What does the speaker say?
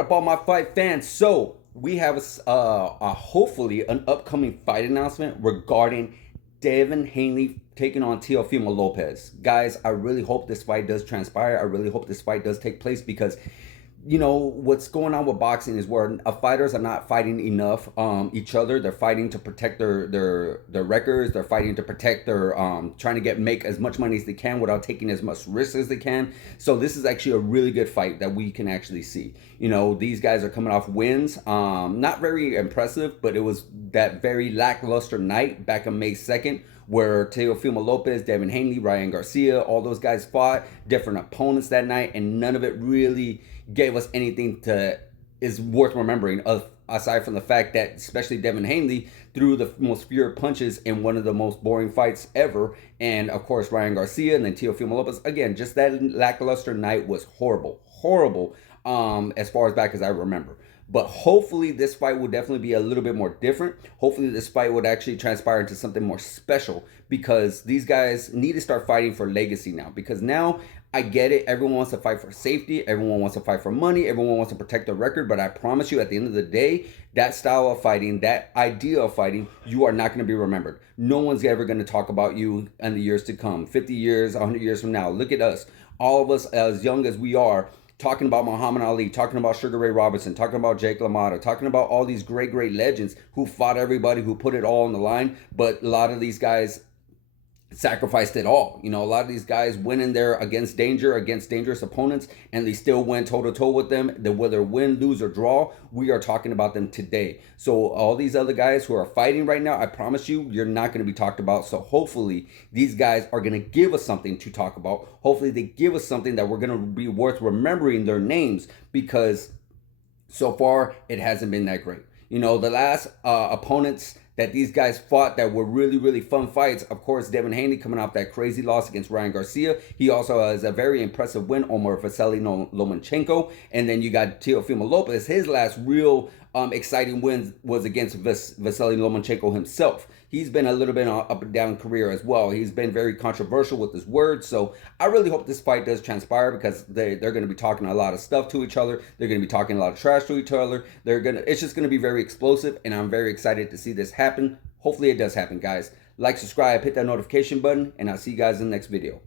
up, all my fight fans? So we have hopefully an upcoming fight announcement regarding Devin Haney taking on Teofimo Lopez. Guys, I really hope this fight does transpire. I really hope this fight does take place because what's going on with boxing is where fighters are not fighting enough each other. They're fighting to protect their records. They're fighting to protect their trying to make as much money as they can without taking as much risk as they can. So this is actually a really good fight that we can actually see. These guys are coming off wins, not very impressive, but it was that very lackluster night back on May 2nd where Teofimo Lopez, Devin Haney, Ryan Garcia, all those guys fought different opponents that night, and none of it really gave us anything is worth remembering, aside from the fact that especially Devin Haney threw the most fewer punches in one of the most boring fights ever, and of course Ryan Garcia and then Teofimo Lopez. Again, just that lackluster night was horrible, as far as back as I remember. But hopefully this fight will definitely be a little bit more different. Hopefully this fight would actually transpire into something more special, because these guys need to start fighting for legacy now. Because now, I get it, everyone wants to fight for safety, everyone wants to fight for money, everyone wants to protect their record, but I promise you at the end of the day, that style of fighting, that idea of fighting, you are not going to be remembered. No one's ever going to talk about you in the years to come, 50 years, 100 years from now. Look at us, all of us as young as we are, talking about Muhammad Ali, talking about Sugar Ray Robinson, talking about Jake LaMotta, talking about all these great legends who fought everybody, who put it all on the line. But a lot of these guys sacrificed it all. A lot of these guys went in there against dangerous opponents, and they still went toe to toe with them. Whether win, lose, or draw, we are talking about them today. So all these other guys who are fighting right now, I promise you're not going to be talked about. So hopefully these guys are going to give us something to talk about. Hopefully they give us something that we're going to be worth remembering their names, because so far it hasn't been that great. The last opponents that these guys fought that were really fun fights, of course, Devin Haney coming off that crazy loss against Ryan Garcia. He also has a very impressive win over Vasily Lomachenko. And then you got Teofimo Lopez. His last real exciting win was against Vasily Lomachenko himself. He's been a little bit on up and down career as well. He's been very controversial with his words. So I really hope this fight does transpire, because they're going to be talking a lot of stuff to each other. They're going to be talking a lot of trash to each other. It's just going to be very explosive, and I'm very excited to see this happen. Hopefully it does happen, guys. Like, subscribe, hit that notification button, and I'll see you guys in the next video.